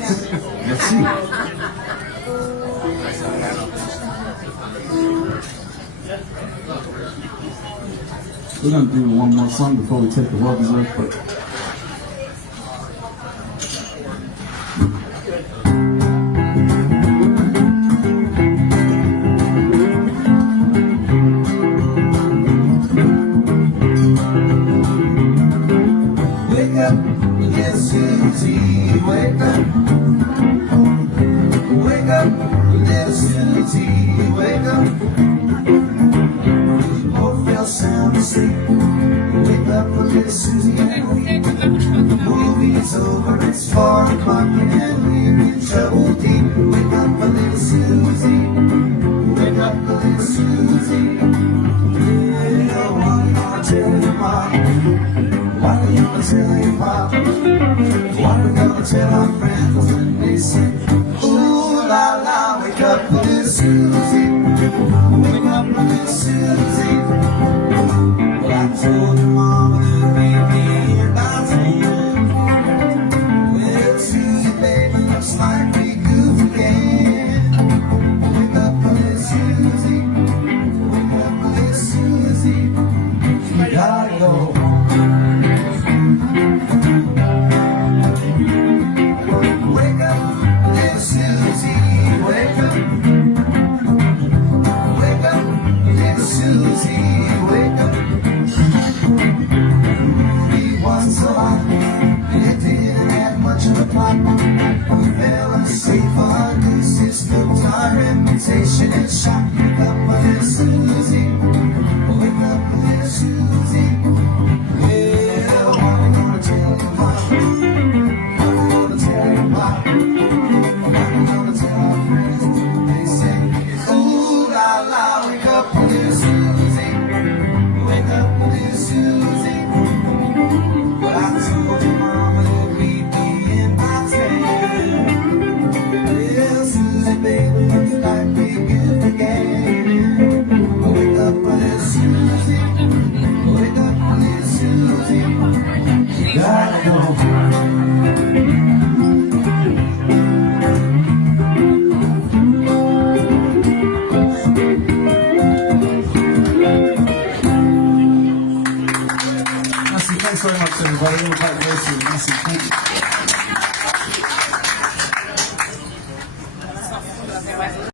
Merci. We're gonna do one more song before we take the well-deserved break. Wake up, little Susie, wake up. Wake up, little Susie, wake up. You both fell sound asleep. Wake up, little Susie, the movie's over, it's 4 o'clock and we're in trouble deep. Wake up, little Susie, wake up, little Susie. Yeah, what are you gonna tell your mom? What are you gonna tell your pop? What are we gonna tell our friends when they say, ooh la la, wake up, little Susie. Wake up, little Susie. Well, I told your mama that baby about 10. Well, Susie, baby, looks like we goofed again. Wake up, little Susie. Wake up, little Susie. We gotta go. Wake up, little Susie, wake up. Wake up, little Susie, wake up. He wasn't so hot, and it didn't have much of a plot. We fell asleep for a good system, our reputation is shot. Wake up, little Susie, wake up, little Susie. Well, what am I gonna tell your mom? What am I gonna tell your pop? What am I gonna tell our friends when they say, ooh la la, wake up, little Susie. Wake up, little Susie. Well, I told your mama that we'd be in by 10. Well, Susie, baby, looks like we good again. Wake up, little Susie. Wake up, little Susie. You gotta go. Merci, thanks very much everybody. We'll back very soon. Merci, thank you.